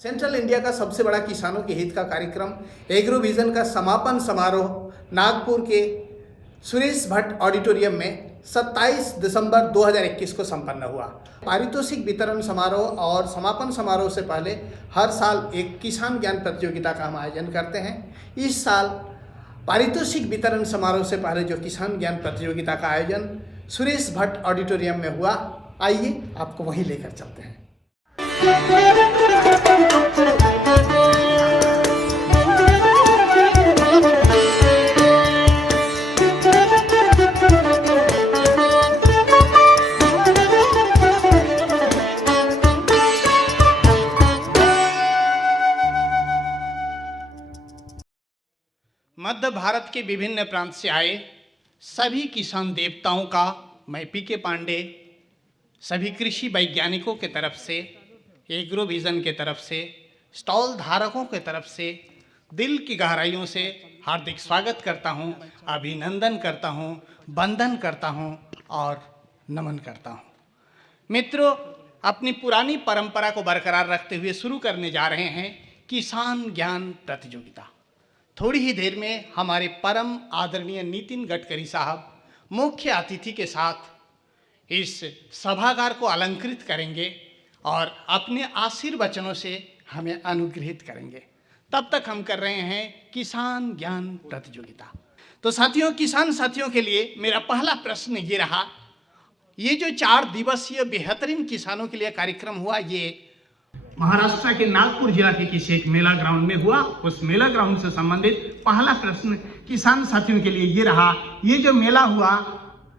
Central India का सबसे बड़ा किसानों के हित का कार्यक्रम एग्रो विजन का समापन समारोह नागपुर के सुरेश भट्ट ऑडिटोरियम में 27 दिसंबर 2021 को संपन्न हुआ। पारितोषिक वितरण समारोह और समापन समारोह से पहले हर साल एक किसान ज्ञान प्रतियोगिता का हम आयोजन करते हैं। इस साल पारितोषिक वितरण समारोह से पहले जो किसान ज्ञान प्रतियोगिता का आयोजन सुरेश भट्ट ऑडिटोरियम में हुआ, आइए आपको वहीं लेकर चलते हैं। मध्य भारत के विभिन्न प्रांत से आए सभी किसान देवताओं का मैं पीके पांडे सभी कृषि वैज्ञानिकों के तरफ से, एग्रो विजन के तरफ से, स्टॉल धारकों के तरफ से दिल की गहराइयों से हार्दिक स्वागत करता हूं, अभिनंदन करता हूं, वंदन करता हूं और नमन करता हूं। मित्रों, अपनी पुरानी परंपरा को बरकरार रखते हुए शुरू करने जा रहे हैं किसान ज्ञान प्रतियोगिता। थोड़ी ही देर में हमारे परम आदरणीय नितिन गडकरी साहब मुख्य अतिथि के साथ इस सभागार को अलंकृत करेंगे और अपने आशीर्वचनों से हमें अनुग्रहित करेंगे। तब तक हम कर रहे हैं किसान ज्ञान प्रतियोगिता। तो साथियों, किसान साथियों के लिए मेरा पहला प्रश्न ये रहा, ये जो 4 दिवसीय बेहतरीन किसानों के लिए कार्यक्रम हुआ, ये महाराष्ट्र के नागपुर जिला के किसी एक मेला ग्राउंड में हुआ। उस मेला ग्राउंड से संबंधित पहला प्रश्न किसान साथियों के लिए ये रहा, ये जो मेला हुआ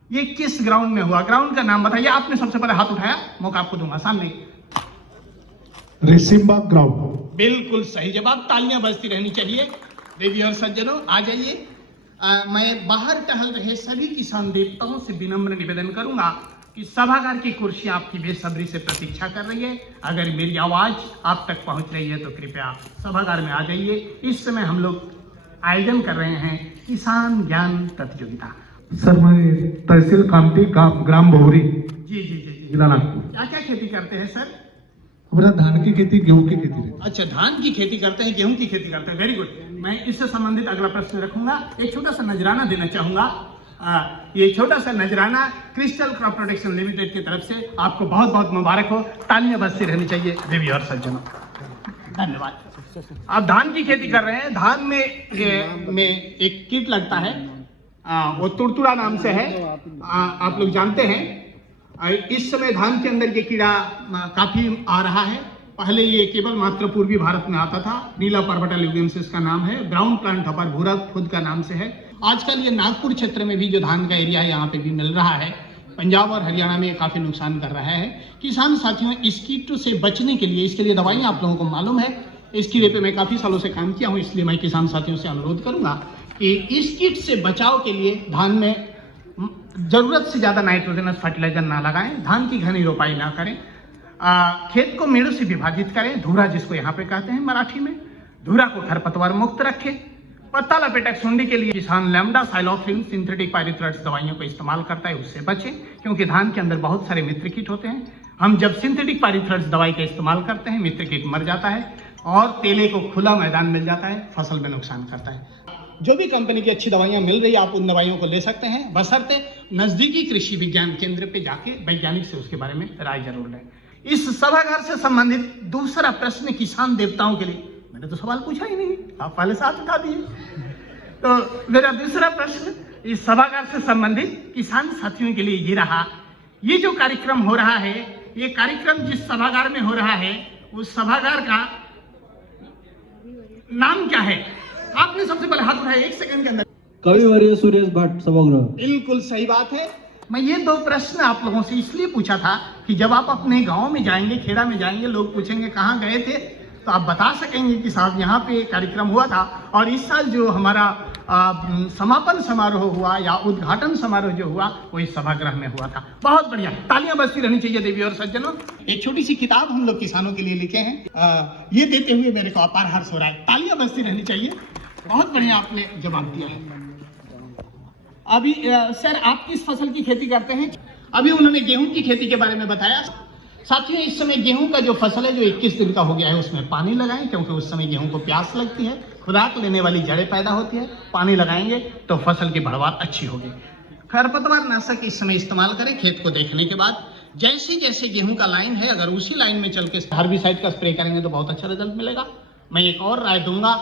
ये किस ग्राउंड में हुआ? ग्राउंड का नाम बताइए। आपने सबसे पहले हाथ उठाया, मौका आपको दूंगा। सामने रेसिमबाग ग्राउंड। बिल्कुल सही जवाब, तालियां बजती रहनी चाहिए। देवी और सज्जनों, आ जाइए। मैं बाहर टहल रहे सभी किसान देवताओं से विनम्र निवेदन करूंगा कि सभागार की कुर्सी आपकी बेसब्री से प्रतीक्षा कर रही है। अगर मेरी आवाज आप तक पहुंच रही है तो कृपया सभागार में आ जाइए। इस समय हम लोग आयोजन कर रहे हैं किसान ज्ञान प्रतियोगिता। सर, मैं तहसील कामठी ग्राम भौरी, जी जी जी जिला नागपुर। क्या क्या खेती करते हैं सर? हमारा धान की खेती, गेहूं की खेती है। अच्छा, धान की खेती करते हैं, गेहूं की खेती करते हैं, वेरी गुड। मैं इससे संबंधित अगला प्रश्न रखूंगा। एक छोटा सा नजराना देना चाहूंगा। ये छोटा सा नजराना क्रिस्टल क्रॉप प्रोटेक्शन लिमिटेड की तरफ से आपको बहुत बहुत मुबारक हो। तालियां बजती रहनी चाहिए देवी और सज्जनों, धन्यवाद। आप धान की खेती कर रहे हैं। धान में एक कीट लगता है, वो तुड़तुड़ा नाम से है, आप लोग जानते हैं। इस समय धान के अंदर ये कीड़ा काफी आ रहा है। पहले ये केवल मात्र पूर्वी भारत में आता था। नीला पर्वटा ल्यूगेंस इसका नाम है। ब्राउन प्लांट हॉपर भूरा खुद का नाम से है। आजकल ये नागपुर क्षेत्र में भी जो धान का एरिया है यहाँ पे भी मिल रहा है। पंजाब और हरियाणा में ये काफी नुकसान कर रहा है। किसान साथियों, इस कीट से बचने के लिए, इसके लिए दवाइयाँ आप लोगों को मालूम है। इस कीड़े पे मैं काफी सालों से काम किया हूँ, इसलिए मैं किसान साथियों से अनुरोध करूंगा कि इस कीट से बचाव के लिए धान में जरूरत से ज्यादा नाइट्रोजनस फर्टिलाइजर ना लगाएं, धान की घनी रोपाई ना करें, खेत को मेड़ों से विभाजित करें, धूरा जिसको यहाँ पे कहते हैं मराठी में, धूरा को खरपतवार मुक्त रखें। पत्ता लपेटक सुंडी के लिए किसान लैम्डा साइलोथ्रिन सिंथेटिक पायरिथ्राइड्स दवाइयों का इस्तेमाल करता है, उससे बचें, क्योंकि धान के अंदर बहुत सारे मित्र कीट होते हैं। हम जब सिंथेटिक पायरिथ्राइड्स दवाई का इस्तेमाल करते हैं, मित्र कीट मर जाता है और तेले को खुला मैदान मिल जाता है, फसल में नुकसान करता है। जो भी कंपनी की अच्छी दवाइयां मिल रही है, आप उन दवाइयों को ले सकते हैं, बशर्ते नजदीकी कृषि विज्ञान केंद्र पे जाके वैज्ञानिक से उसके बारे में राय जरूर लें। इस सभागार से संबंधित दूसरा प्रश्न किसान देवताओं के लिए, मैंने तो सवाल पूछा ही नहीं, आप पहले साथ उठा दिए। तो मेरा दूसरा प्रश्न इस सभागार से संबंधित किसान साथियों के लिए ये रहा, ये जो कार्यक्रम हो रहा है, ये कार्यक्रम जिस सभागार में हो रहा है उस सभागार का नाम क्या है? आपने सबसे पहले हाथ उठाया 1 सेकंड के अंदर। कविवर्य सुरेश भट्ट सभागृह। बिल्कुल सही बात है। मैं ये 2 प्रश्न आप लोगों से इसलिए पूछा था कि जब आप अपने गांव में जाएंगे, खेड़ा में जाएंगे, लोग पूछेंगे कहाँ गए थे, तो आप बता सकेंगे कि साहब यहाँ पे कार्यक्रम हुआ था। और इस साल जो हमारा समापन समारोह हुआ या उद्घाटन समारोह जो हुआ वो इस सभागृह में हुआ था। बहुत बढ़िया, तालियां बजती रहनी चाहिए देवी और सज्जनों। एक छोटी सी किताब हम लोग किसानों के लिए लिखे हैं, ये देते हुए मेरे को अपार हर्ष हो रहा है। तालियां बजती रहनी चाहिए। बहुत बढ़िया आपने जवाब दिया है। अभी सर, आप किस फसल की खेती करते हैं? अभी उन्होंने गेहूं की खेती के बारे में बताया। साथियों, इस समय गेहूं का जो फसल है जो 21 दिन का हो गया है उसमें पानी लगाएं, क्योंकि उस समय गेहूं को प्यास लगती है, खुराक लेने वाली जड़ें पैदा होती है। पानी लगाएंगे तो फसल की बढ़वार अच्छी होगी। खरपतवार नाशक इस समय इस्तेमाल करें खेत को देखने के बाद। जैसे जैसे गेहूं का लाइन है, अगर उसी लाइन में चल के हर्बिसाइड का स्प्रे करेंगे तो बहुत अच्छा रिजल्ट मिलेगा। मैं एक और राय दूंगा,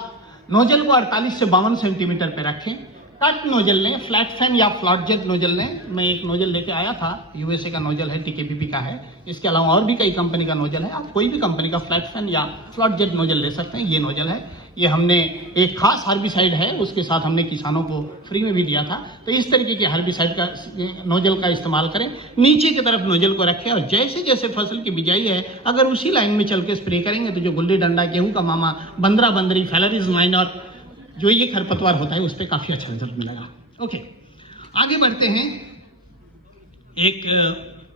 नोजल को 48 से 52 सेंटीमीटर पे रखें। कट नोजल लें, फ्लैट फैन या फ्लॉट जेट नोजल लें। मैं एक नोजल लेके आया था, यूएसए का नोजल है, टीकेपीपी का है। इसके अलावा और भी कई कंपनी का नोजल है। आप कोई भी कंपनी का फ्लैट फैन या फ्लॉट जेट नोजल ले सकते हैं। ये नोजल है, ये हमने एक खास हर्बिसाइड है, उसके साथ हमने किसानों को फ्री में भी दिया था। तो इस तरीके के हर्बिसाइड का नोजल का इस्तेमाल करें। नीचे की तरफ नोजल को रखें और जैसे जैसे फसल की बिजाई है, अगर उसी लाइन में चल के स्प्रे करेंगे तो जो गुल्ली डंडा, गेहूं का मामा, बंदरा बंदरी, फैलरिज माइनर, जो ये खरपतवार होता है उस पर काफी अच्छा रिजल्ट मिलेगा। ओके, आगे बढ़ते हैं। एक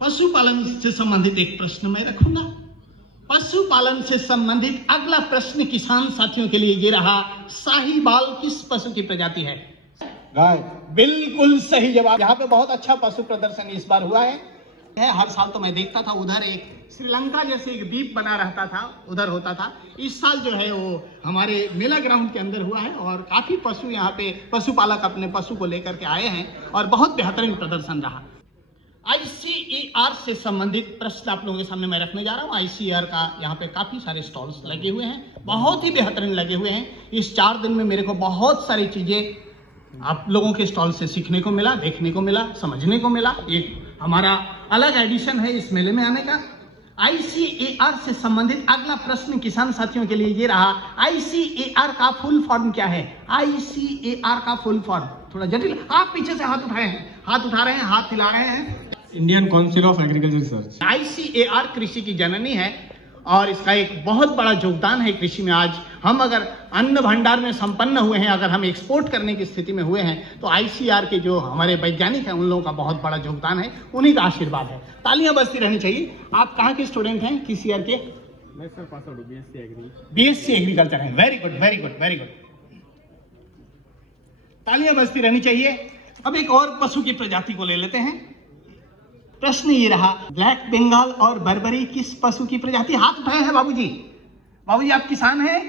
पशुपालन से संबंधित एक प्रश्न मैं रखूंगा। पशुपालन से संबंधित अगला प्रश्न किसान साथियों के लिए ये रहा, साहीवाल किस पशु की प्रजाति है? गाय। बिल्कुल सही जवाब। यहाँ पे बहुत अच्छा पशु प्रदर्शन इस बार हुआ है। हर साल तो मैं देखता था उधर एक श्रीलंका जैसे एक द्वीप बना रहता था, उधर होता था। इस साल जो है वो हमारे मेला ग्राउंड के अंदर हुआ है और काफी पशु यहाँ पे पशुपालक अपने पशु को लेकर के आए हैं और बहुत बेहतरीन प्रदर्शन रहा। ICAR से संबंधित प्रश्न आप लोगों के सामने मैं रखने जा रहा हूँ। ICAR का यहाँ पे काफी सारे स्टॉल्स लगे हुए हैं, बहुत ही बेहतरीन लगे हुए हैं। इस 4 दिन में मेरे को बहुत सारी चीजें आप लोगों के स्टॉल से सीखने को मिला, देखने को मिला, समझने को मिला। एक हमारा अलग एडिशन है इस मेले में आने का। ICAR से संबंधित अगला प्रश्न किसान साथियों के लिए ये रहा, ICAR का फुल फॉर्म क्या है? ICAR का फुल फॉर्म थोड़ा जटिल। आप पीछे से हाथ उठाए हैं, हाथ उठा रहे हैं, हाथ हिला रहे हैं। Indian council of agriculture research. ICAR कृषि की जननी है और इसका एक बहुत बड़ा योगदान है कृषि में। आज हम अगर अन्न भंडार में संपन्न हुए हैं, अगर हम एक्सपोर्ट करने की स्थिति में हुए हैं, तो ICAR के जो हमारे वैज्ञानिक हैं उन लोगों का बहुत बड़ा योगदान है, उन्हीं का आशीर्वाद है। तालियां बजती रहनी चाहिए। आप कहाँ के स्टूडेंट हैं, किस ईयर के? मैं sir pass out BSc agriculture है। Very good, very good, very good. तालियां बजती रहनी चाहिए। अब एक और पशु की प्रजाति को ले लेते हैं। प्रश्न ये रहा, ब्लैक बंगाल और बर्बरी किस पशु की प्रजाति? हाथ उठाए हैं बाबूजी। बाबूजी आप किसान हैं?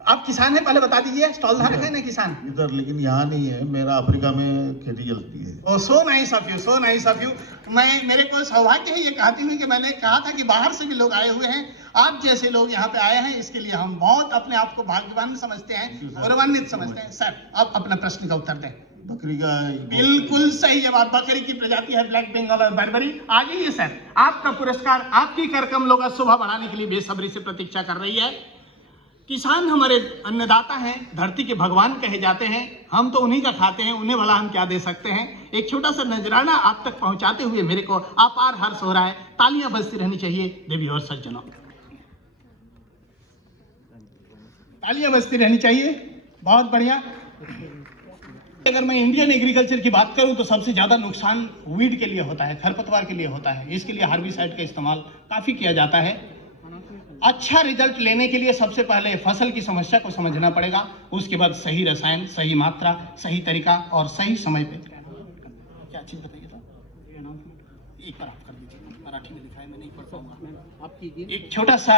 आप किसान हैं, पहले बता दीजिए। स्टॉल धारक है ना किसान? इधर, लेकिन यहाँ नहीं है। मेरा अफ्रीका में खेती चलती है। Oh so nice of you, so nice of you. मेरे को सौभाग्य है ये कहती हुई कि मैंने कहा था कि बाहर से भी लोग आए हुए हैं। आप जैसे लोग यहाँ पे आए हैं, इसके लिए हम बहुत अपने आप को भाग्यवान समझते हैं, गौरवान्वित समझते हैं। सर अब अपना प्रश्न का उत्तर दें। बकरी का। बिल्कुल सही जवाब। बकरी की प्रजाति है ब्लैक बंगाल और बर्बरी। आ जाइए सर, आपका पुरस्कार आपकी करकम लोग शोभा बढ़ाने के लिए बेसब्री से प्रतीक्षा कर रही है। किसान हमारे अन्नदाता हैं, धरती के भगवान कहे जाते हैं। हम तो उन्हीं का खाते हैं, उन्हें भला हम क्या दे सकते हैं। एक छोटा सा नजराना आप तक पहुंचाते हुए मेरे को अपार हर्ष हो रहा है। तालियां बजती रहनी चाहिए देवी और सज्जनों, तालियां बजती रहनी चाहिए। बहुत बढ़िया। अगर मैं इंडियन एग्रीकल्चर की बात करूं तो सबसे ज्यादा नुकसान वीड के लिए होता है, खरपतवार के लिए होता है। इसके लिए हार्बिसाइड का इस्तेमाल काफी किया जाता है। अच्छा रिजल्ट लेने के लिए सबसे पहले फसल की समस्या को समझना पड़ेगा, उसके बाद सही रसायन, सही मात्रा, सही तरीका और सही समय पे। क्या चीज बताइए तो एक बार आप कर दीजिए, मराठी में लिखा है, मैं नहीं पढ़ पाऊंगा। आप कीजिए। एक छोटा सा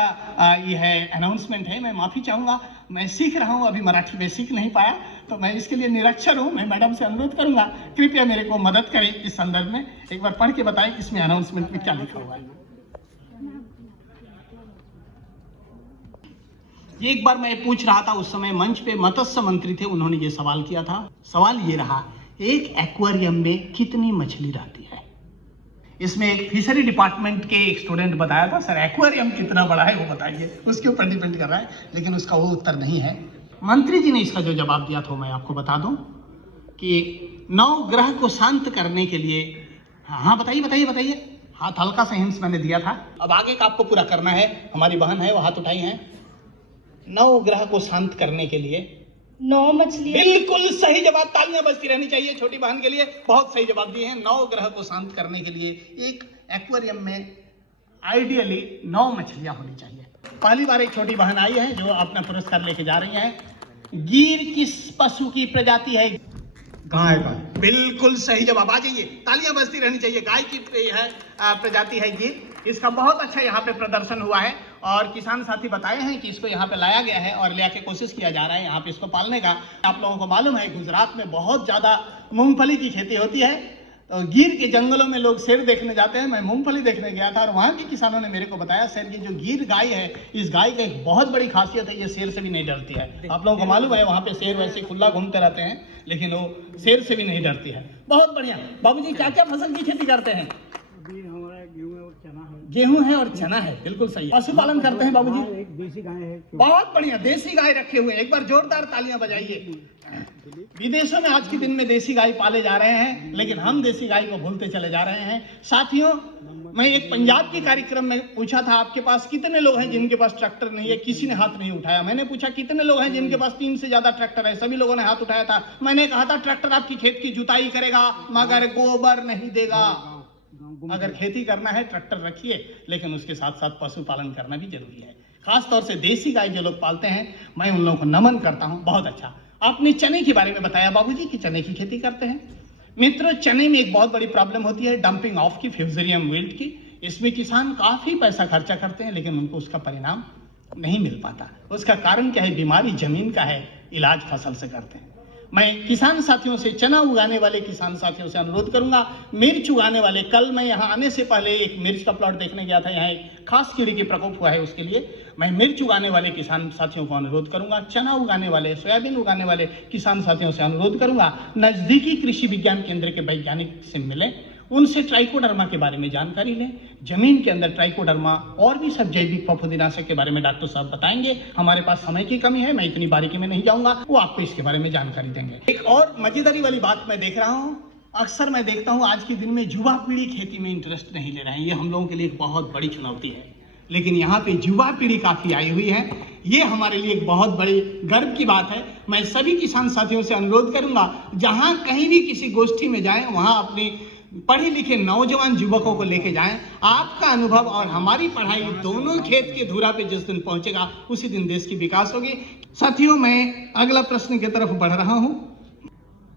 ये है अनाउंसमेंट है, मैं माफी चाहूंगा। मैं सीख रहा हूँ, अभी मराठी में सीख नहीं पाया, तो मैं इसके लिए निरक्षर हूँ। मैं मैडम से अनुरोध करूंगा कृपया मेरे को मदद करें इस संदर्भ में। एक बार पढ़ के बताएं इसमें अनाउंसमेंट में क्या लिखा हुआ है। एक बार मैं पूछ रहा था, उस समय मंच पे मत्स्य मंत्री थे, उन्होंने ये सवाल किया था। सवाल ये रहा, एक एक्वेरियम में कितनी मछली रहती है? इसमें एक फिशरी डिपार्टमेंट के एक स्टूडेंट बताया था, सर एक्वेरियम कितना बड़ा है वो बताइए। उसके ऊपर डिपेंड कर रहा है, लेकिन उसका वो उत्तर नहीं है। मंत्री जी ने इसका जो जवाब दिया था मैं आपको बता दूं कि 9 ग्रह को शांत करने के लिए। हाँ बताइए बताइए बताइए। हाथ हल्का सा हिंस मैंने दिया था, अब आगे का आपको पूरा करना है। हमारी बहन है, वो हाथ उठाई है। 9 ग्रह को शांत करने के लिए 9 मछली। बिल्कुल सही जवाब। तालियां बजती रहनी चाहिए छोटी बहन के लिए, बहुत सही जवाब दिए हैं। 9 ग्रह को शांत करने के लिए एक एक्वेरियम में आइडियली 9 मछलियां होनी चाहिए। पहली बार एक छोटी बहन आई है जो अपना पुरस्कार लेके जा रही है। गिर किस पशु की प्रजाति है? गाय का। बिल्कुल सही जवाब। आ जाइए, तालियां बजती रहनी चाहिए। गाय की है प्रजाति है गिर। इसका बहुत अच्छा यहाँ पे प्रदर्शन हुआ है और किसान साथी बताए हैं कि इसको यहाँ पे लाया गया है और ले आके कोशिश किया जा रहा है यहाँ पे इसको पालने का। आप लोगों को मालूम है गुजरात में बहुत ज़्यादा मूंगफली की खेती होती है, तो गिर के जंगलों में लोग शेर देखने जाते हैं। मैं मूंगफली देखने गया था और वहाँ के किसानों ने मेरे को बताया शेर की जो गिर गाय है, इस गाय की एक बहुत बड़ी खासियत है, ये शेर से भी नहीं डरती है। आप लोगों को मालूम है वहाँ पे शेर वैसे खुला घूमते रहते हैं, लेकिन वो शेर से भी नहीं डरती है। बहुत बढ़िया। बाबूजी क्या क्या फसल की खेती करते हैं? अभी हमारा गेहूं और चना है। गेहूं है और चना है, बिल्कुल सही। पशुपालन करते हैं बाबूजी? एक देसी गाय है। बहुत बढ़िया, देसी गाय रखे हुए हैं। एक बार जोरदार तालियां बजाइए। विदेशों में आज के दिन में देसी गाय पाले जा रहे हैं, लेकिन हम देसी गाय को भूलते चले जा रहे हैं। साथियों, मैं एक पंजाब के कार्यक्रम में पूछा था आपके पास कितने लोग हैं जिनके पास ट्रैक्टर नहीं है? किसी ने हाथ नहीं उठाया। मैंने पूछा कितने लोग हैं जिनके पास 3 से ज्यादा ट्रैक्टर है? सभी लोगों ने हाथ उठाया था। मैंने कहा था ट्रैक्टर आपकी खेत की जुताई करेगा मगर गोबर नहीं देगा। अगर खेती करना है ट्रैक्टर रखिए, लेकिन उसके साथ साथ पशुपालन करना भी जरूरी है। खास तौर से देसी गाय जो लोग पालते हैं, मैं उन लोगों को नमन करता हूं। बहुत अच्छा। आपने चने के बारे में बताया बाबूजी कि चने की खेती करते हैं। मित्रों, चने में एक बहुत बड़ी प्रॉब्लम होती है डंपिंग ऑफ की, फ्यूजेरियम विल्ट की। इसमें किसान काफी पैसा खर्चा करते हैं, लेकिन उनको उसका परिणाम नहीं मिल पाता। उसका कारण क्या है? बीमारी जमीन का है, इलाज फसल से करते हैं। मैं किसान साथियों से, चना उगाने वाले किसान साथियों से अनुरोध करूंगा, मिर्च उगाने वाले, कल मैं यहाँ आने से पहले एक मिर्च का प्लॉट देखने गया था, यहाँ एक खास कीड़ी की प्रकोप हुआ है, उसके लिए मैं मिर्च उगाने वाले किसान साथियों को अनुरोध करूंगा, चना उगाने वाले, सोयाबीन उगाने वाले किसान साथियों से अनुरोध करूंगा, नजदीकी कृषि विज्ञान केंद्र के वैज्ञानिक से मिलें, उनसे ट्राइकोडर्मा के बारे में जानकारी लें। जमीन के अंदर ट्राइकोडर्मा और भी सब जैविक फफूंदीनाशक के बारे में डॉक्टर साहब बताएंगे। हमारे पास समय की कमी है, मैं इतनी बारीकी में नहीं जाऊंगा, वो आपको इसके बारे में जानकारी देंगे। एक और मजेदारी वाली बात मैं देख रहा हूँ, अक्सर मैं देखता हूँ आज के दिन में युवा पीढ़ी खेती में इंटरेस्ट नहीं ले रहे हैं। ये हम लोगों के लिए एक बहुत बड़ी चुनौती है, लेकिन यहाँ पे युवा पीढ़ी काफी आई हुई है। ये हमारे लिए एक बहुत बड़ी गर्व की बात है। मैं सभी किसान साथियों से अनुरोध करूंगा, जहाँ कहीं भी किसी गोष्ठी में जाएं, वहाँ अपने पढ़े लिखे नौजवान युवकों को लेके जाएं। आपका अनुभव और हमारी पढ़ाई दोनों खेत के धुरा पे जिस दिन पहुंचेगा, उसी दिन देश की विकास होगी। साथियों, मैं अगला प्रश्न की तरफ बढ़ रहा हूं।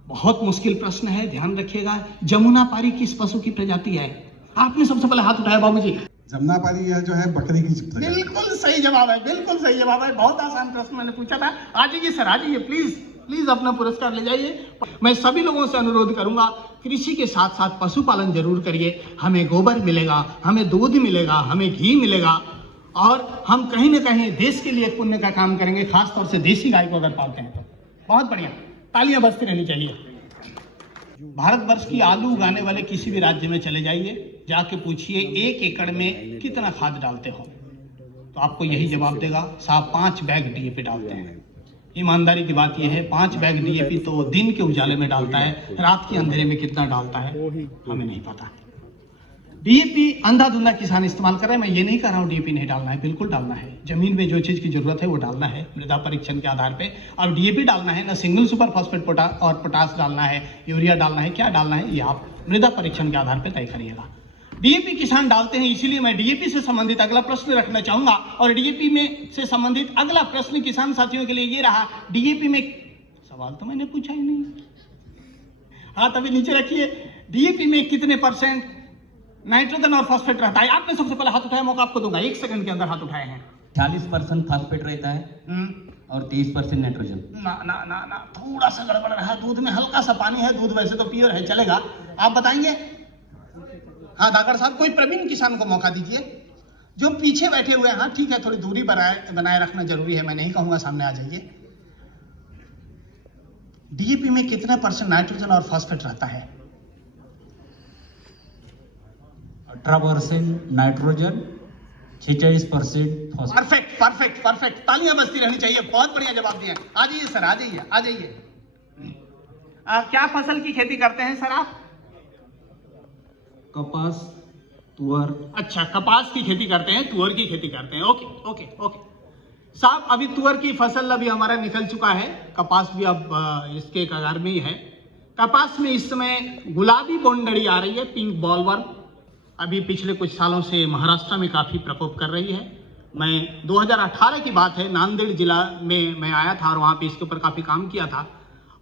बहुत मुश्किल प्रश्न है, ध्यान रखिएगा। जमुनापारी किस पशु की प्रजाति है? आपने सबसे पहले हाथ उठाया बाबूजी। जमुनापारी यह जो है बकरी की प्रजाति। बिल्कुल सही जवाब है, बिल्कुल सही जवाब है। बहुत आसान प्रश्न मैंने पूछा था। आ जाइए सर, आ जाइए प्लीज, प्लीज अपना पुरस्कार ले जाइए। मैं सभी लोगों से अनुरोध करूंगा, कृषि के साथ साथ पशुपालन जरूर करिए। हमें गोबर मिलेगा, हमें दूध मिलेगा, हमें घी मिलेगा और हम कहीं ना कहीं देश के लिए पुण्य का काम करेंगे। खासतौर से देसी गाय को अगर पालते हैं तो बहुत बढ़िया, तालियां बजती रहनी चाहिए। भारतवर्ष की आलू उगाने वाले किसी भी राज्य में चले जाइए, जाके पूछिए 1 एकड़ में कितना खाद डालते हो, तो आपको यही जवाब देगा, साहब 5 बैग डीएपी डालते हैं। ईमानदारी की बात यह है, 5 बैग डीएपी तो दिन के उजाले में डालता है, रात के अंधेरे में कितना डालता है हमें नहीं पता। डीएपी अंधाधुंधा किसान इस्तेमाल कर रहे हैं। मैं ये नहीं कह रहा हूँ डीएपी नहीं डालना है, बिल्कुल डालना है। जमीन में जो चीज़ की जरूरत है वो डालना है, मृदा परीक्षण के आधार पे। अब डीएपी डालना है ना, सिंगल सुपर फॉस्फेट और पोटास डालना है, यूरिया डालना है, क्या डालना है, ये आप मृदा परीक्षण के आधार पर तय करिएगा। डीएपी किसान डालते हैं, इसीलिए मैं डीएपी से संबंधित अगला प्रश्न रखना चाहूंगा। और डीएपी में से संबंधित अगला प्रश्न किसान साथियों के लिए ये रहा, डीएपी में सवाल तो मैंने पूछा ही नहीं, हाथ अभी नीचे रखिए। डीएपी में कितने % नाइट्रोजन और फॉस्फेट रहता है? आपने सबसे पहले हाथ उठाया, मौका आपको दूंगा, 1 सेकंड के अंदर हाथ उठाए हैं। 40% फॉस्फेट रहता है और 30% नाइट्रोजन। ना ना ना ना, थोड़ा सा गड़बड़ रहा। दूध में हल्का सा पानी है, दूध वैसे तो प्योर है, चलेगा। आप बताएंगे? हाँ दाकर साहब, कोई प्रवीण किसान को मौका दीजिए जो पीछे बैठे हुए हैं। हाँ ठीक है, थोड़ी दूरी बनाए रखना जरूरी है, मैं नहीं कहूंगा सामने आ जाइए। डीएपी में कितने % नाइट्रोजन और फॉस्फेट रहता है? 18% nitrogen, 46% phosphate. Perfect perfect perfect, तालियां बजती रहनी चाहिए। बहुत बढ़िया जवाब दिया। आ जाइए सर, आ जाइए आ जाइए। क्या फसल की खेती करते हैं सर आप? कपास, तुअर। अच्छा, कपास की खेती करते हैं, तुअर की खेती करते हैं। ओके ओके ओके साहब, अभी तुअर की फसल अभी हमारा निकल चुका है, कपास भी अब इसके कगार में ही है। कपास में इस समय गुलाबी बोंडड़ी आ रही है, पिंक बॉलवर्म। अभी पिछले कुछ सालों से महाराष्ट्र में काफ़ी प्रकोप कर रही है। मैं 2018 की बात है, नांदेड़ जिला में मैं आया था और वहाँ पे इसके ऊपर काफ़ी काम किया था।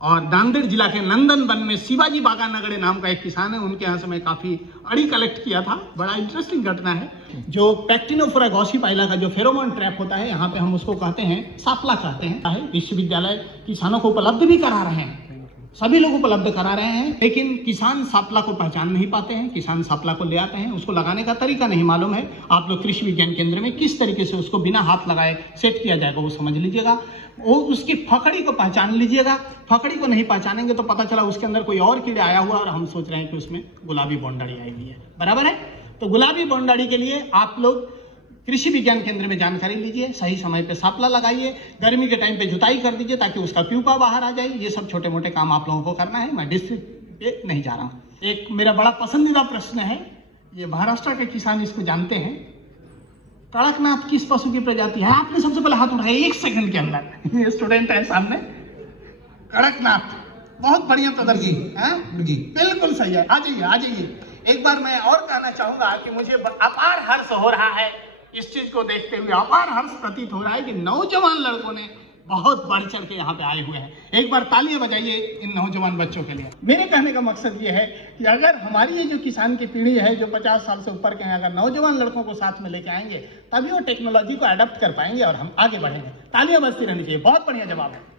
और नांदेड़ जिला के नंदनवन में शिवाजी बागानगड़े नाम का एक किसान है, उनके यहाँ से मैं काफ़ी अड़ी कलेक्ट किया था। बड़ा इंटरेस्टिंग घटना है। जो पैक्टिनोफोरा गॉसिपाइला का जो फेरोमोन ट्रैप होता है, यहाँ पे हम उसको कहते हैं सापला कहते हैं। विश्वविद्यालय किसानों को उपलब्ध भी करा रहे हैं, सभी लोग उपलब्ध करा रहे हैं, लेकिन किसान सापला को पहचान नहीं पाते हैं। किसान सापला को ले आते हैं, उसको लगाने का तरीका नहीं मालूम है। आप लोग कृषि विज्ञान केंद्र में किस तरीके से उसको बिना हाथ लगाए सेट किया जाएगा वो समझ लीजिएगा। वो उसकी फकड़ी को पहचान लीजिएगा। फकड़ी को नहीं पहचानेंगे तो पता चला उसके अंदर कोई और कीड़ा आया हुआ और हम सोच रहे हैं कि उसमें गुलाबी बोंडाड़ी आई हुई है। बराबर है। तो गुलाबी बोंडाड़ी के लिए आप लोग कृषि विज्ञान केंद्र में जानकारी लीजिए, सही समय पे सापला लगाइए, गर्मी के टाइम पे जुताई कर दीजिए ताकि उसका प्यूपा बाहर आ जाए। ये सब छोटे मोटे काम आप लोगों को करना है। मैं डिस्ट्रिक्ट पे नहीं जा रहा हूँ। एक मेरा बड़ा पसंदीदा प्रश्न है, ये महाराष्ट्र के किसान इसको जानते हैं। कड़कनाथ किस पशु की प्रजाति है? आपने सबसे पहले हाथ उठाया 1 सेकंड के अंदर। स्टूडेंट है सामने। कड़कनाथ, बहुत बढ़िया प्रदर्शन है। बिल्कुल सही है। आ जाइए आ जाइए। एक बार मैं और कहना चाहूंगा कि मुझे अपार हर्ष हो रहा है इस चीज को देखते हुए। अपार हर्ष प्रतीत हो रहा है कि नौजवान लड़कों ने बहुत बढ़ चढ़ के यहाँ पे आए हुए हैं। एक बार तालियां बजाइए इन नौजवान बच्चों के लिए। मेरे कहने का मकसद ये है कि अगर हमारी ये जो किसान की पीढ़ी है जो 50 साल से ऊपर के हैं, अगर नौजवान लड़कों को साथ में लेके आएंगे तभी वो टेक्नोलॉजी को अडॉप्ट कर पाएंगे और हम आगे बढ़ेंगे। तालियां बजती रहनी चाहिए। बहुत बढ़िया जवाब है।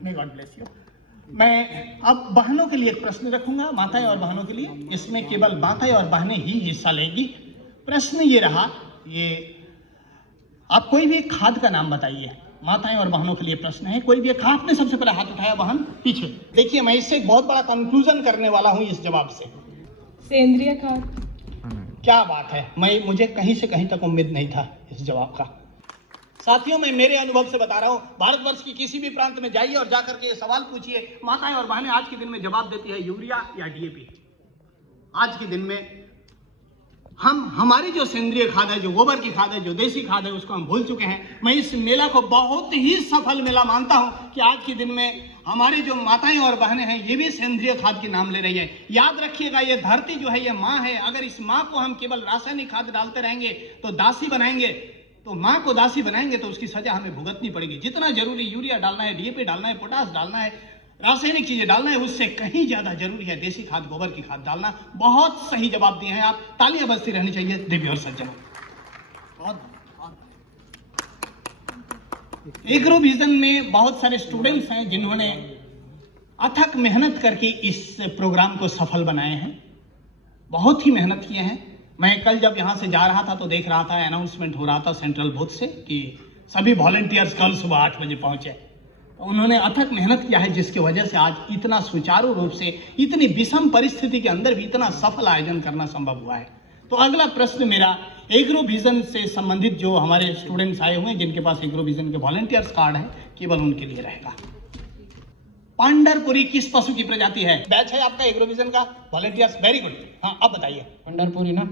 May God bless you। मैं अब बहनों के लिए एक प्रश्न रखूंगा, माताएं और बहनों के लिए। इसमें केवल माताएं और बहनें ही हिस्सा लेंगी। प्रश्न ये रहा, ये आप कोई भी एक खाद का नाम बताइए। माताएं और बहनों के लिए प्रश्न है। कोई भी एक, आपने सबसे पहले हाथ उठाया, बहन पीछे देखिए। मैं इससे एक बहुत बड़ा कंक्लूजन करने वाला हूं इस जवाब से। सेंद्रीय खाद। क्या बात है। मुझे कहीं से कहीं तक उम्मीद नहीं था इस जवाब का। साथियों, मैं मेरे अनुभव से बता रहा हूं। भारतवर्ष की किसी भी प्रांत में जाइए और जाकर के ये सवाल पूछिए, माताएं और बहनें आज के दिन में जवाब देती है यूरिया या डीएपी। आज के दिन में हमारी जो सेंद्रीय खाद है, जो गोबर की खाद है, जो देसी खाद है, उसको हम भूल चुके हैं। मैं इस मेला को बहुत ही सफल मेला मानता हूं कि आज के दिन में हमारी जो माताएं और बहनें हैं ये भी सेंद्रीय खाद के नाम ले रही है। याद रखिएगा, ये धरती जो है ये माँ है। अगर इस माँ को हम केवल रासायनिक खाद डालते रहेंगे तो दासी बनाएंगे, तो माँ को दासी बनाएंगे तो उसकी सजा हमें भुगतनी पड़ेगी। जितना जरूरी यूरिया डालना है, डीएपी डालना है, पोटास डालना है, रासायनिक चीजें डालना है, उससे कहीं ज्यादा जरूरी है देसी खाद, गोबर की खाद डालना। बहुत सही जवाब दिए हैं आप। तालियां बजती रहनी चाहिए दिव्य और सज्जन। एग्रो विजन में बहुत सारे स्टूडेंट्स हैं जिन्होंने अथक मेहनत करके इस प्रोग्राम को सफल बनाए हैं। बहुत ही मेहनत किए हैं। मैं कल जब यहाँ से जा रहा था तो देख रहा था, अनाउंसमेंट हो रहा था सेंट्रल बूथ से कि सभी वॉलंटियर्स कल सुबह 8 बजे पहुंचे। तो उन्होंने अथक मेहनत किया है, जिसकी वजह से आज इतना सुचारू रूप से, इतनी विषम परिस्थिति के अंदर भी इतना सफल आयोजन करना संभव हुआ है। तो अगला प्रश्न मेरा एग्रो विजन से संबंधित जो हमारे स्टूडेंट्स आए हुए हैं जिनके पास एग्रो विजन के वॉलंटियर्स कार्ड है, केवल उनके लिए रहेगा। पंढरपुरी किस पशु की प्रजाति है? बैच है आपका एग्रो विजन का, वॉलंटियर्स। Very good. हाँ, अब बताइए। पंढरपुरी ना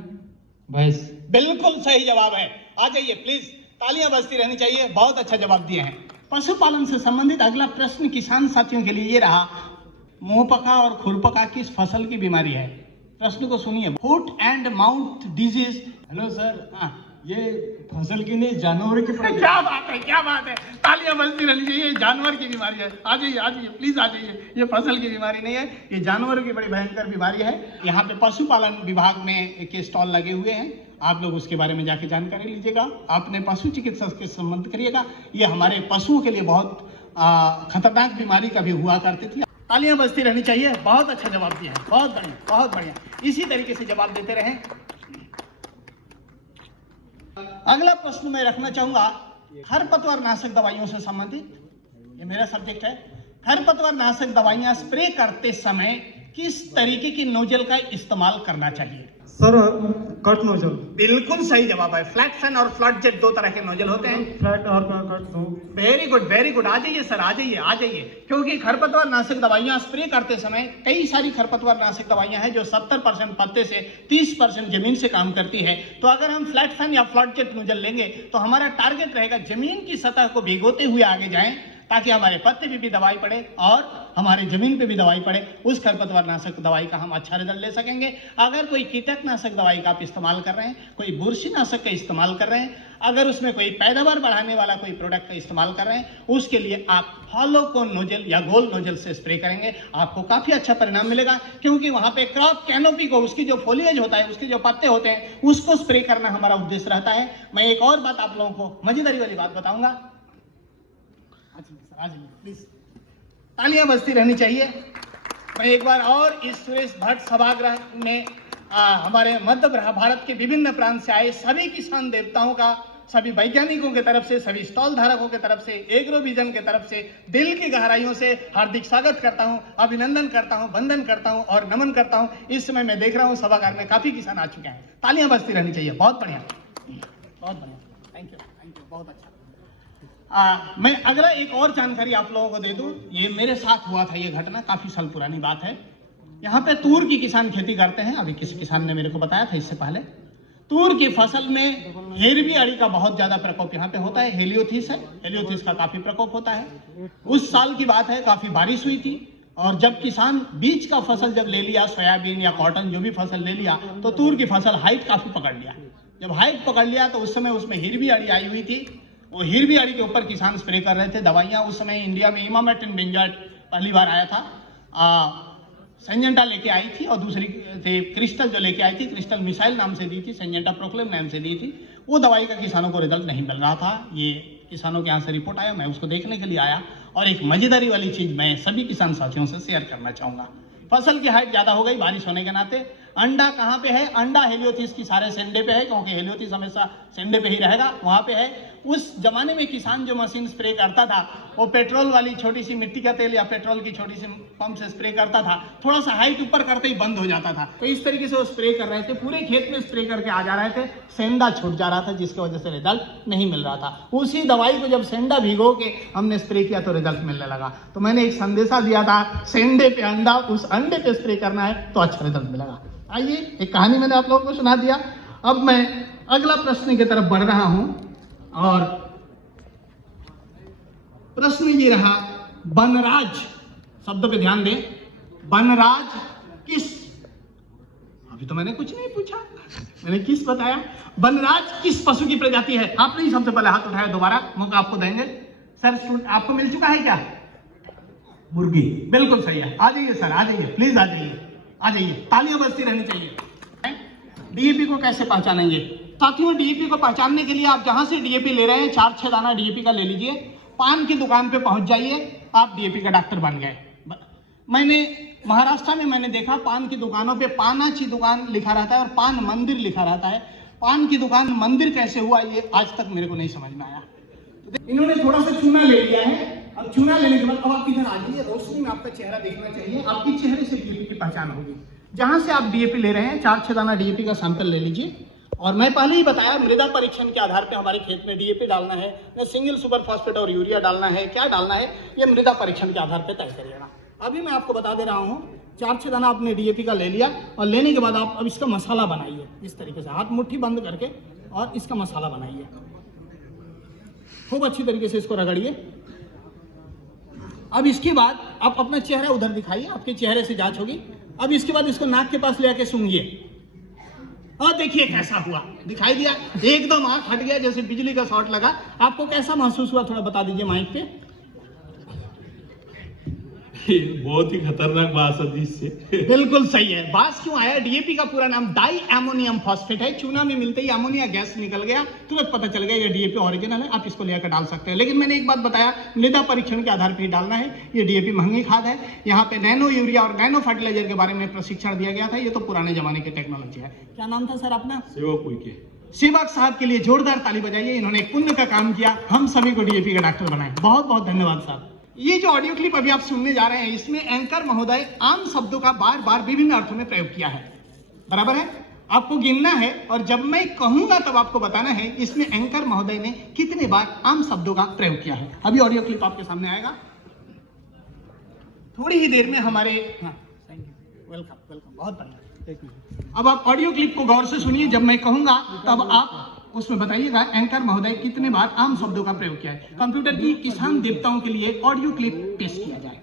भैंस। बिल्कुल सही जवाब है। आ जाइए प्लीज, तालियां बजती रहनी चाहिए। बहुत अच्छा जवाब दिए हैं। पशुपालन से संबंधित अगला प्रश्न किसान साथियों के लिए ये रहा, मुंहपका और खुरपका किस फसल की बीमारी है? प्रश्न को सुनिए। Foot and mouth disease. Hello sir, ये फसल की नहीं जानवर की प्रजाति। क्या बात है, क्या बात है। तालियां बजती रहनी चाहिए। जानवर की बीमारी है। आ जाइए प्लीज आ जाइए। ये फसल की बीमारी नहीं है, ये जानवरों की बड़ी भयंकर बीमारी है। यहाँ पे पशुपालन विभाग में के स्टॉल लगे हुए हैं, आप लोग उसके बारे में जाके जानकारी लीजिएगा। अपने पशु चिकित्सक के संबंध करिएगा। ये हमारे पशुओं के लिए बहुत खतरनाक बीमारी कभी हुआ करती थी। तालियां बजती रहनी चाहिए। बहुत अच्छा जवाब दिया है। बहुत बढ़िया, बहुत बढ़िया। इसी तरीके से जवाब देते रहें। अगला प्रश्न मैं रखना चाहूंगा खरपतवार नाशक दवाइयों से संबंधित। ये मेरा सब्जेक्ट है। खरपतवार नाशक दवाइयां स्प्रे करते समय किस तरीके की नोजल का इस्तेमाल करना चाहिए? Sir, cut nozzle. बिल्कुल सही जवाब है। फ्लैट फैन और फ्लड जेट 2 तरह के नोजल होते हैं। फ्लैट और कट दो। Very good, very good. आ जाइए सर, आ जाइए। क्योंकि खरपतवार नाशक दवाइयां स्प्रे करते समय कई सारी खरपतवार नाशक दवाइयां हैं जो 70% पत्ते से 30% जमीन से काम करती है। तो अगर हम फ्लैट फैन या फ्लड जेट नोजल लेंगे तो हमारा टारगेट रहेगा जमीन की सतह को भिगोते हुए आगे जाएं, ताकि हमारे पत्ते पे भी दवाई पड़े और हमारे जमीन पे भी दवाई पड़े। उस खरपतवार नाशक दवाई का हम अच्छा रिजल्ट ले सकेंगे। अगर कोई कीटनाशक दवाई का आप इस्तेमाल कर रहे हैं, कोई बुरशी नाशक का इस्तेमाल कर रहे हैं, अगर उसमें कोई पैदावार बढ़ाने वाला कोई प्रोडक्ट का इस्तेमाल कर रहे हैं, उसके लिए आप हॉलो कोन नोजल या गोल नोजल से स्प्रे करेंगे, आपको काफ़ी अच्छा परिणाम मिलेगा। क्योंकि वहाँ पे क्रॉप कैनोपी को, उसकी जो फोलिएज होता है, उसके जो पत्ते होते हैं, उसको स्प्रे करना हमारा उद्देश्य रहता है। मैं एक और बात आप लोगों को मजेदारी वाली बात बताऊंगा। प्लीज तालियां बजती रहनी चाहिए। मैं एक बार और इस सुरेश भट्ट सभागृह में हमारे मध्य भारत के विभिन्न प्रांत से आए सभी किसान देवताओं का, सभी वैज्ञानिकों के तरफ से, सभी स्टॉल धारकों के तरफ से, एग्रो विजन के तरफ से दिल की गहराइयों से हार्दिक स्वागत करता हूं, अभिनंदन करता हूं, वंदन करता हूं और नमन करता हूं। इस समय मैं देख रहा हूं सभागार में काफी किसान आ चुके हैं। तालियां बजती रहनी चाहिए। बहुत बढ़िया, बहुत बढ़िया, थैंक यू, बहुत अच्छा। मैं अगला एक और जानकारी आप लोगों को दे दूं। ये मेरे साथ हुआ था, ये घटना काफी साल पुरानी बात है। यहाँ पे तूर की किसान खेती करते हैं। अभी किसी किसान ने मेरे को बताया था इससे पहले, तूर की फसल में हेरबी अड़ी का बहुत ज्यादा प्रकोप यहाँ पे होता है। हेलियोथिस है, हेलियोथिस का काफी प्रकोप होता है। उस साल की बात है, काफी बारिश हुई थी और जब किसान बीज का फसल जब ले लिया, सोयाबीन या कॉटन जो भी फसल ले लिया, तो तूर की फसल हाइट काफी पकड़ लिया। जब हाइट पकड़ लिया तो उस समय उसमें हेरबी अड़ी आई हुई थी। वो हेरबी अड़ी के ऊपर किसान स्प्रे कर रहे थे दवाइयाँ। उस समय इंडिया में इमामेक्टिन बेंजोएट पहली बार आया था। सिंजेंटा लेके आई थी और दूसरी थी क्रिस्टल जो लेके आई थी, क्रिस्टल मिसाइल नाम से दी थी, सिंजेंटा प्रोक्लेम नाम से दी थी। वो दवाई का किसानों को रिजल्ट नहीं मिल रहा था। ये किसानों के यहाँ से रिपोर्ट आया, मैं उसको देखने के लिए आया और एक मजेदारी वाली चीज मैं सभी किसान साथियों से शेयर करना चाहूँगा। फसल की हाइट ज़्यादा हो गई बारिश होने के नाते। अंडा कहाँ पे है? अंडा हेलियोथिस की सारे सेंडे पे है, क्योंकि हेलियोथिस हमेशा सेंडे पे ही रहेगा, वहाँ पे है। उस जमाने में किसान जो मशीन स्प्रे करता था, वो पेट्रोल वाली छोटी सी मिट्टी का तेल या पेट्रोल की छोटी सी पंप से स्प्रे करता था। थोड़ा सा हाइट ऊपर करते ही बंद हो जाता था। तो इस तरीके से वो स्प्रे कर रहे थे, पूरे खेत में स्प्रे करके आ जा रहे थे, सेंडा छूट जा रहा था, जिसकी वजह से रिजल्ट नहीं मिल रहा था। उसी दवाई को जब सेंडा भिगो के हमने स्प्रे किया तो रिजल्ट मिलने लगा। तो मैंने एक संदेशा दिया था, सेंडे पे अंडा, उस अंडे पे स्प्रे करना है तो अच्छा रिजल्ट मिलेगा। आइए, एक कहानी मैंने आप लोगों को सुना दिया। अब मैं अगला प्रश्न की तरफ बढ़ रहा हूं और प्रश्न ये रहा, वनराज शब्द पे ध्यान दें। वनराज किस, अभी तो मैंने कुछ नहीं पूछा, मैंने किस बताया। वनराज किस पशु की प्रजाति है? आपने ही सबसे पहले हाथ उठाया, दोबारा मौका आपको देंगे। सर आपको मिल चुका है क्या? मुर्गी, बिल्कुल सही है। आ जाइए सर, आ जाइए, प्लीज आ जाइए, आ जाइए, तालियां बजती रहनी चाहिए। डीएपी को कैसे पहचानेंगे साथियों? डीएपी को पहचानने के लिए आप जहां से डीएपी ले रहे हैं 4-6 दाना डीएपी का ले लीजिए, पान की दुकान पे पहुंच जाइए, आप डीएपी का डॉक्टर बन गए। मैंने महाराष्ट्र में मैंने देखा, पान की दुकानों पे पानाची दुकान लिखा रहता है और पान मंदिर लिखा रहता है। पान की दुकान मंदिर कैसे हुआ, ये आज तक मेरे को नहीं समझ में आया। इन्होंने थोड़ा सा चूना ले लिया है। अब चूना लेने के बाद अब आप इधर आ जाइए, रोशनी में आपका चेहरा देखना चाहिए, आपके चेहरे से डीएपी की पहचान होगी। जहां से आप डीएपी ले रहे हैं 4-6 दाना डीएपी का सैंपल ले लीजिए। और मैं पहले ही बताया, मृदा परीक्षण के आधार पे हमारे खेत में डीएपी डालना है या सिंगल सुपर फॉस्फेट और यूरिया डालना है, क्या डालना है, ये मृदा परीक्षण के आधार पे तय करिएगा। अभी मैं आपको बता दे रहा हूँ, 4-6 दाना आपने डीएपी का ले लिया और लेने के बाद आप अब इसका मसाला बनाइए। इस तरीके से हाथ मुट्ठी बंद करके और इसका मसाला बनाइए, खूब अच्छी तरीके से इसको रगड़िए। अब इसके बाद आप अपना चेहरा उधर दिखाइए, आपके चेहरे से जांच होगी। अब इसके बाद इसको नाक के पास ले आके सूंघिए और देखिए कैसा हुआ, दिखाई दिया? एकदम आंख हट गया, जैसे बिजली का शॉट लगा। आपको कैसा महसूस हुआ, थोड़ा बता दीजिए माइक पे। बहुत ही खतरनाक बात है इससे। बिल्कुल सही है। बास क्यों आया? डीएपी का पूरा नाम डाई अमोनियम फॉस्फेट है। चूना में मिलते ही अमोनिया गैस निकल गया, तुरंत पता चल गया ये डीएपी ओरिजिनल है, आप इसको लेकर डाल सकते हैं। लेकिन मैंने एक बात बताया, मृदा परीक्षण के आधार पर ही डालना है। ये डीएपी महंगी खाद है। यहाँ पे नैनो यूरिया और नैनो फर्टिलाइजर के बारे में प्रशिक्षण दिया गया था। ये तो पुराने जमाने की टेक्नोलॉजी है। क्या नाम था सर अपना? सेवक साहब के लिए जोरदार ताली बजाइए, इन्होंने एक पुण्य का काम किया, हम सभी को डीएपी का डॉक्टर बनाए। बहुत बहुत धन्यवाद साहब। ये जो ऑडियो क्लिप अभी आप सुनने जा रहे हैं, इसमें एंकर महोदय आम शब्दों का बार बार विभिन्न अर्थों में प्रयोग किया है, बराबर है? आपको गिनना है और जब मैं कहूंगा तब आपको बताना है इसमें एंकर महोदय ने कितने बार आम शब्दों का प्रयोग किया है। अभी ऑडियो क्लिप आपके सामने आएगा थोड़ी ही देर में हमारे। वेलकम वेलकम, बहुत बढ़िया। अब आप ऑडियो क्लिप को गौर से सुनिए, जब मैं कहूंगा तब आप उसमें बताइएगा एंकर महोदय कितने बार आम शब्दों का प्रयोग किया है। कंप्यूटर की किसान देवताओं के लिए ऑडियो क्लिप पेश किया जाए।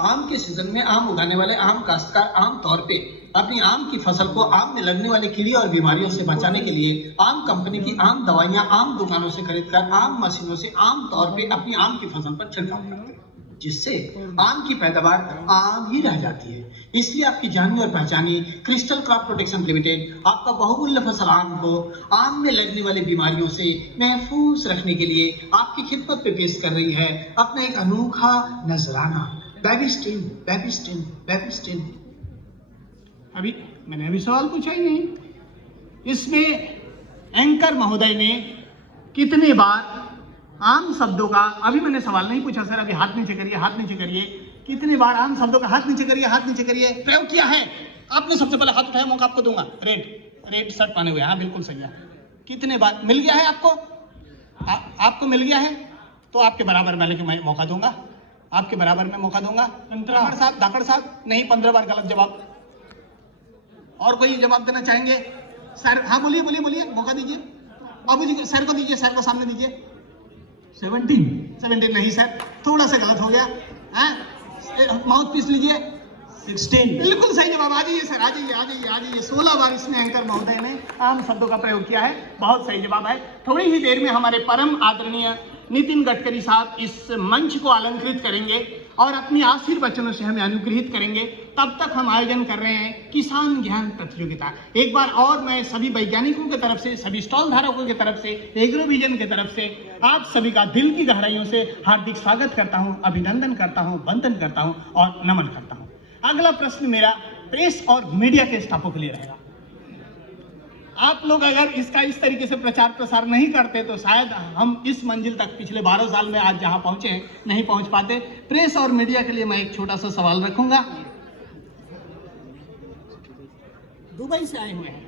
आम के सीजन में आम उगाने वाले आम काश्तकार आम तौर पे अपनी आम की फसल को आम में लगने वाले कीड़े और बीमारियों से बचाने के लिए आम कंपनी की आम दवाइयां आम दुकानों से खरीदकर आम मशीनों से आम तौर पे अपनी आम की फसल पर छिड़काव करते हैं, जिससे आम की पैदावार आम ही रह जाती है। इसलिए आपकी जानी और पहचानी क्रिस्टल क्रॉप प्रोटेक्शन लिमिटेड आपका बहुमूल्य फसल आम को आम में लगने वाली बीमारियों से महफूज रखने के लिए आपकी खिदमत पे पेश कर रही है अपना एक अनोखा नजराना बेबिस्टिन बेबिस्टिन बेबिस्टिन। मैंने अभी सवाल पूछा ही नहीं। इसमें एंकर महोदय ने कितने बार आम शब्दों का, अभी मैंने सवाल नहीं पूछा सर, अभी हाथ नीचे करिए, हाथ नीचे करिए, कितने बार आम शब्दों का हाथ नीचे करिए, हाथ नीचे करिए, प्रयोग किया है आपने। सबसे पहले हाथ उठाया, मौका आपको दूंगा। रेड शर्ट पहने हुए, हाँ बिल्कुल सही है। कितने बार मिल गया है आपको? आपको मिल गया है तो आपके बराबर मैं लेके मैं मौका दूंगा, आपके बराबर में मौका दूंगा। धाकड़ साहब नहीं, 15 बार गलत जवाब। और कोई जवाब देना चाहेंगे सर? हाँ बोलिए बोलिए बोलिए, मौका दीजिए बाबूजी, सर को दीजिए, सर को सामने दीजिए। 17 नहीं सर, थोड़ा सा गलत हो गया। माउथ पीस लीजिए। 16 बिल्कुल सही जवाब। आ जाइए सर, आ जाइए आ जाइए आ जाइए। 16 बार इसमें एंकर महोदय ने आम शब्दों का प्रयोग किया है। बहुत सही जवाब है। थोड़ी ही देर में हमारे परम आदरणीय नितिन गडकरी साहब इस मंच को अलंकृत करेंगे और अपनी आशीर्वचनों से हमें अनुग्रहित करेंगे। तब तक हम आयोजन कर रहे हैं किसान ज्ञान प्रतियोगिता। एक बार और मैं सभी वैज्ञानिकों की तरफ से, सभी स्टॉल धारकों की तरफ से, एग्रोविजन की तरफ से आप सभी का दिल की गहराइयों से हार्दिक स्वागत करता हूं, अभिनंदन करता हूं, वंदन करता हूं और नमन करता हूं। अगला प्रश्न मेरा प्रेस और मीडिया के स्टाफों के लिए रहेगा। आप लोग अगर इसका इस तरीके से प्रचार प्रसार नहीं करते तो शायद हम इस मंजिल तक पिछले 12 साल में आज जहां पहुंचे हैं नहीं पहुंच पाते। प्रेस और मीडिया के लिए मैं एक छोटा सा सवाल रखूंगा। दुबई से आए हुए हैं,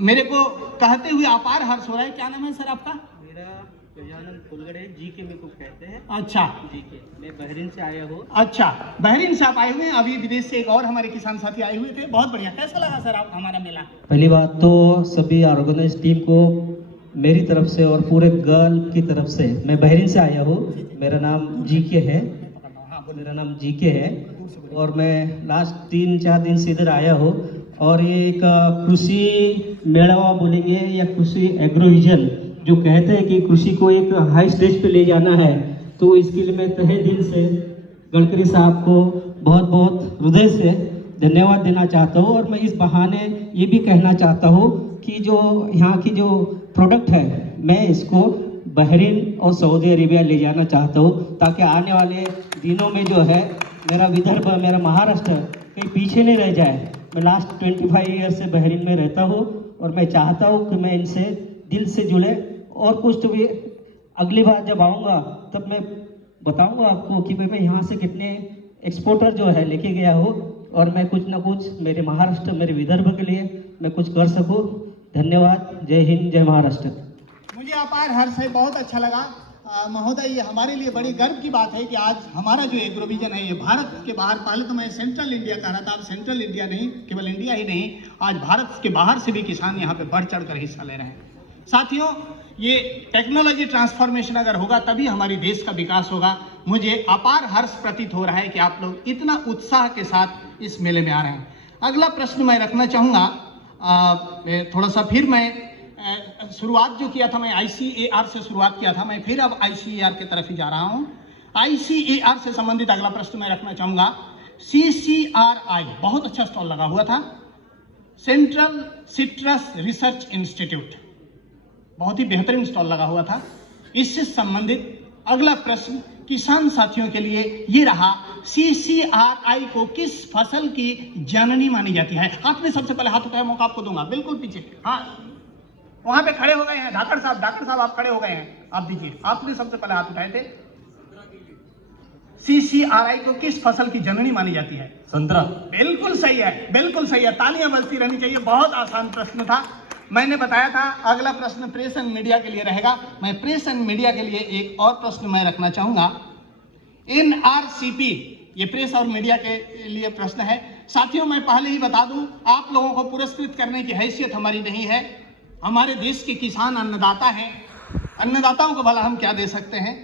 मेरे को कहते हुए अपार हर्ष हो रहा है। क्या नाम है सर आपका? मेरा गजानन फुलगड़े, जीके में को कहते हैं। अच्छा, जीके। मैं बहरीन से आया हूँ। अच्छा, बहरीन से आप आए हुए हैं। अभी विदेश से एक और हमारे किसान साथी आए हुए थे। बहुत बढ़िया। कैसा लगा सर आप हमारा मेला? पहली बात तो सभी ऑर्गेनाइज टीम को मेरी तरफ से और पूरे गर्ल की तरफ से, मैं बहरीन से आया हूँ, मेरा नाम जीके है, और मैं लास्ट 3-4 दिन से इधर आया हूँ। और ये एक कृषि मेड़ावा बोलेंगे या कृषि एग्रोविजन, जो कहते हैं कि कृषि को एक हाई स्टेज पे ले जाना है, तो इसके लिए मैं तहे दिल से गडकरी साहब को बहुत बहुत हृदय से धन्यवाद देना चाहता हूँ। और मैं इस बहाने ये भी कहना चाहता हूँ कि जो यहाँ की जो प्रोडक्ट है, मैं इसको बहरीन और सऊदी अरेबिया ले जाना चाहता हूँ, ताकि आने वाले दिनों में जो है मेरा विदर्भ, मेरा महाराष्ट्र कहीं पीछे नहीं रह जाए। मैं लास्ट 25 ईयर से बहरीन में रहता हूँ और मैं चाहता हूँ कि मैं इनसे दिल से जुड़े। और कुछ तो भी अगली बार जब आऊँगा तब मैं बताऊँगा आपको कि भाई मैं यहाँ से कितने एक्सपोर्टर जो है लेके गया हूँ, और मैं कुछ ना कुछ मेरे महाराष्ट्र, मेरे विदर्भ के लिए मैं कुछ कर सकूँ। धन्यवाद। जय हिंद, जय महाराष्ट्र। मुझे अपार हर्ष है, बहुत अच्छा लगा महोदय। ये हमारे लिए बड़ी गर्व की बात है कि आज हमारा जो एग्रोविजन है ये भारत के बाहर, पहले तो मैं सेंट्रल इंडिया कह रहा था, अब सेंट्रल इंडिया नहीं, केवल इंडिया ही नहीं, आज भारत के बाहर से भी किसान यहाँ पे बढ़ चढ़ कर हिस्सा ले रहे हैं। साथियों, ये टेक्नोलॉजी ट्रांसफॉर्मेशन अगर होगा तभी हमारी देश का विकास होगा। मुझे अपार हर्ष प्रतीत हो रहा है कि आप लोग इतना उत्साह के साथ इस मेले में आ रहे हैं। अगला प्रश्न मैं रखना चाहूँगा, थोड़ा सा फिर मैं शुरुआत जो किया था, मैं ICAR से शुरुआत किया था, मैं फिर अब ICAR की तरफ ही जा रहा हूँ। ICAR से संबंधित अगला प्रश्न मैं रखना चाहूँगा। CCRI बहुत अच्छा स्टॉल लगा हुआ था, सेंट्रल सिट्रस रिसर्च इंस्टीट्यूट, बहुत ही बेहतरीन स्टॉल लगा हुआ था। इससे संबंधित अगला प्रश्न किसान साथियों के लिए ये रहा, CCRI को किस फसल की जननी मानी जाती है? आपने सबसे पहले हाथ उठाया, मौका आपको दूंगा। बिल्कुल पीछे, हाँ वहां पे खड़े हो गए हैं धाकड़ साहब आप खड़े हो गए हैं, आप दीजिए। आपने सबसे पहले हाथ उठाए थे। CCRI को किस फसल की जननी मानी जाती है? संतरा। बिल्कुल सही है, बिल्कुल सही है। तालियां बजती रहनी चाहिए। बहुत आसान प्रश्न था। मैंने बताया था अगला प्रश्न प्रेस एंड मीडिया के लिए रहेगा। मैं प्रेस एंड मीडिया के लिए एक और प्रश्न मैं रखना चाहूंगा। NRCP, ये प्रेस और मीडिया के लिए प्रश्न है। साथियों, मैं पहले ही बता दूं, आप लोगों को पुरस्कृत करने की हैसियत हमारी नहीं है। हमारे देश के किसान अन्नदाता हैं। अन्नदाताओं को भला हम क्या दे सकते हैं?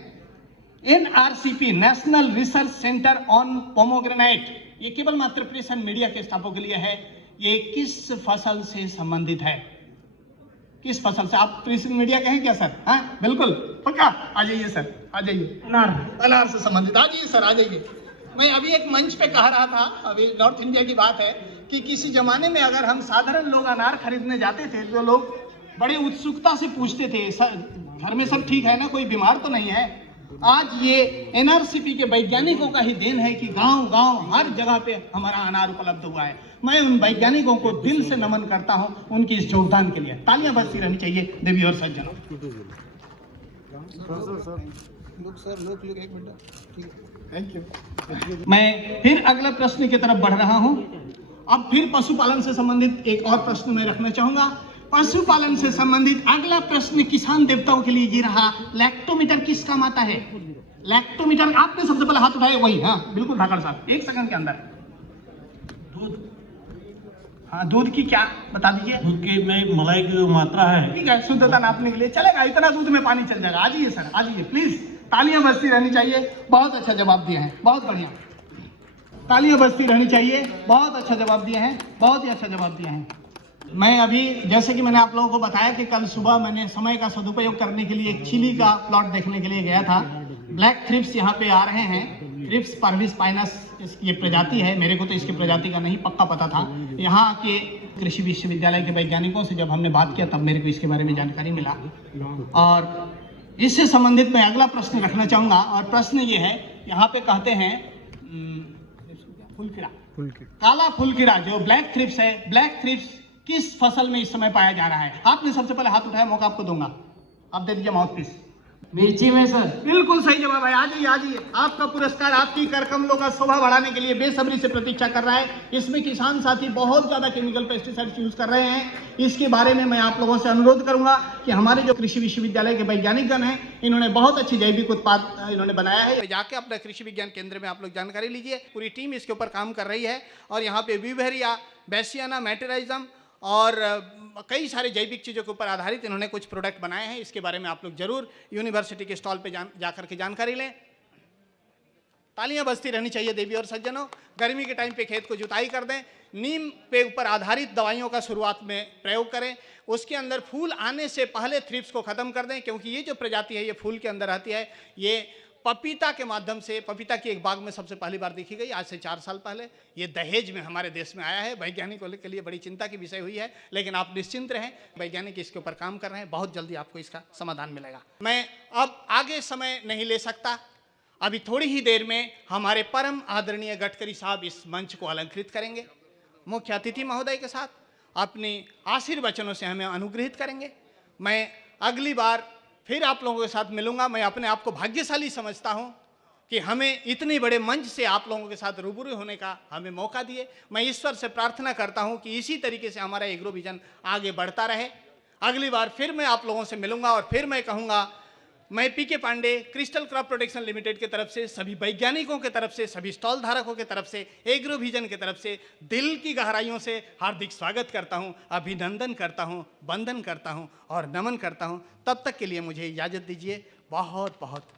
NRCP national research centre on pomegranate, ये केवल मात्र प्रेस एंड मीडिया के स्टाफों के लिए है। ये किस फसल से संबंधित है? किस फसल से? आप प्रेस एंड मीडिया कहें क्या सर? हाँ बिल्कुल पक्का, आ जाइए सर, आ जाइए। अनार से संबंधित आ जाइए सर, आ जाइए। मैं अभी एक मंच पे कह रहा था, अभी नॉर्थ इंडिया की बात है, कि किसी जमाने में अगर हम साधारण लोग अनार खरीदने जाते थे तो लोग बड़े उत्सुकता से पूछते थे, सर घर में सब ठीक है ना, कोई बीमार तो नहीं है? आज ये NRCP के वैज्ञानिकों का ही देन है कि गांव-गांव हर जगह पे हमारा अनार उपलब्ध हुआ है। मैं उन वैज्ञानिकों को दिल से नमन करता हूं उनकी इस योगदान के लिए। तालियां बजती रहनी चाहिए देवी और सज्जनों। Thank you. मैं फिर अगले प्रश्न की तरफ बढ़ रहा हूं। अब फिर पशुपालन से संबंधित एक और प्रश्न मैं रखना चाहूंगा। पशुपालन से संबंधित अगला प्रश्न किसान देवताओं के लिए ये रहा, लैक्टोमीटर किस काम आता है? लैक्टोमीटर आपने सबसे पहले हाथ उठाए, वही, हाँ बिल्कुल धाकड़ साहब, 1 सेकंड के अंदर। दूध, हाँ दूध की क्या बता दीजिए? दूध की में मलाई की जो मात्रा है, ठीक है, शुद्धता नापने के लिए चलेगा, इतना दूध में पानी चल जाएगा। आ जाइए सर, आ जाइए प्लीज, तालियां बजती रहनी चाहिए। बहुत अच्छा जवाब दिए हैं, बहुत बढ़िया, तालियां बजती रहनी चाहिए। बहुत अच्छा जवाब दिए हैं, बहुत ही अच्छा जवाब दिए हैं। मैं अभी जैसे कि मैंने आप लोगों को बताया कि कल सुबह मैंने समय का सदुपयोग करने के लिए एक चिली का प्लॉट देखने के लिए गया था। ब्लैक थ्रिप्स यहाँ पे आ रहे हैं, थ्रिप्स पार्विस पाइनस ये प्रजाति है। मेरे को तो इसकी प्रजाति का नहीं पक्का पता था। यहाँ के कृषि विश्वविद्यालय के वैज्ञानिकों से जब हमने बात किया तब मेरे को इसके बारे में जानकारी मिला। और इससे संबंधित मैं अगला प्रश्न रखना चाहूँगा, और प्रश्न ये है, यहाँ पे कहते हैं फुलकीड़ा, काला फुलकीड़ा जो ब्लैक थ्रिप्स है, ब्लैक थ्रिप्स किस फसल में इस समय पाया जा रहा है? आपने सबसे पहले हाथ उठाया, मौका आपको दूंगा, आप दे दीजिए माउथ पीस। मिर्ची में सर। बिल्कुल सही जवाब है। आ जाइए, आ जाइए। आपका पुरस्कार आपकी कर कमलों का शोभा बढ़ाने के लिए बेसब्री से प्रतीक्षा कर रहा है। इसमें किसान साथी बहुत ज्यादा केमिकल पेस्टिसाइड्स यूज कर रहे हैं। इसके बारे में मैं आप लोगों से अनुरोध करूंगा कि हमारे जो कृषि विश्वविद्यालय के वैज्ञानिक गण हैं, इन्होंने बहुत अच्छी जैविक उत्पाद इन्होंने बनाया है। जाके अपने कृषि विज्ञान केंद्र में आप लोग जानकारी लीजिए। पूरी टीम इसके ऊपर काम कर रही है और यहाँ पे विवेरिया, बैसियाना, मेटेराइजम और कई सारे जैविक चीज़ों के ऊपर आधारित इन्होंने कुछ प्रोडक्ट बनाए हैं। इसके बारे में आप लोग जरूर यूनिवर्सिटी के स्टॉल पे जाकर के जानकारी लें। तालियां बजती रहनी चाहिए देवी और सज्जनों। गर्मी के टाइम पे खेत को जुताई कर दें। नीम पे ऊपर आधारित दवाइयों का शुरुआत में प्रयोग करें। उसके अंदर फूल आने से पहले थ्रिप्स को ख़त्म कर दें, क्योंकि ये जो प्रजाति है ये फूल के अंदर आती है। ये पपीता के माध्यम से, पपीता की एक बाग में सबसे पहली बार देखी गई आज से 4 साल पहले। ये दहेज में हमारे देश में आया है। वैज्ञानिकों के लिए बड़ी चिंता की विषय हुई है, लेकिन आप निश्चिंत रहें, वैज्ञानिक इसके ऊपर काम कर रहे हैं। बहुत जल्दी आपको इसका समाधान मिलेगा। मैं अब आगे समय नहीं ले सकता। अभी थोड़ी ही देर में हमारे परम आदरणीय गडकरी साहब इस मंच को अलंकृत करेंगे। मुख्य अतिथि महोदय के साथ अपने आशीर्वचनों से हमें अनुग्रहित करेंगे। मैं अगली बार फिर आप लोगों के साथ मिलूंगा। मैं अपने आप को भाग्यशाली समझता हूं कि हमें इतने बड़े मंच से आप लोगों के साथ रूबरू होने का हमें मौका दिए। मैं ईश्वर से प्रार्थना करता हूं कि इसी तरीके से हमारा एग्रो विजन आगे बढ़ता रहे। अगली बार फिर मैं आप लोगों से मिलूंगा और फिर मैं कहूँगा, मैं PK Pandey Crystal Crop Protection Limited की तरफ से, सभी वैज्ञानिकों की तरफ से, सभी स्टॉल धारकों की तरफ से, एग्रो विजन की तरफ से दिल की गहराइयों से हार्दिक स्वागत करता हूं, अभिनंदन करता हूं, वंदन करता हूं और नमन करता हूं। तब तक के लिए मुझे इजाज़त दीजिए। बहुत बहुत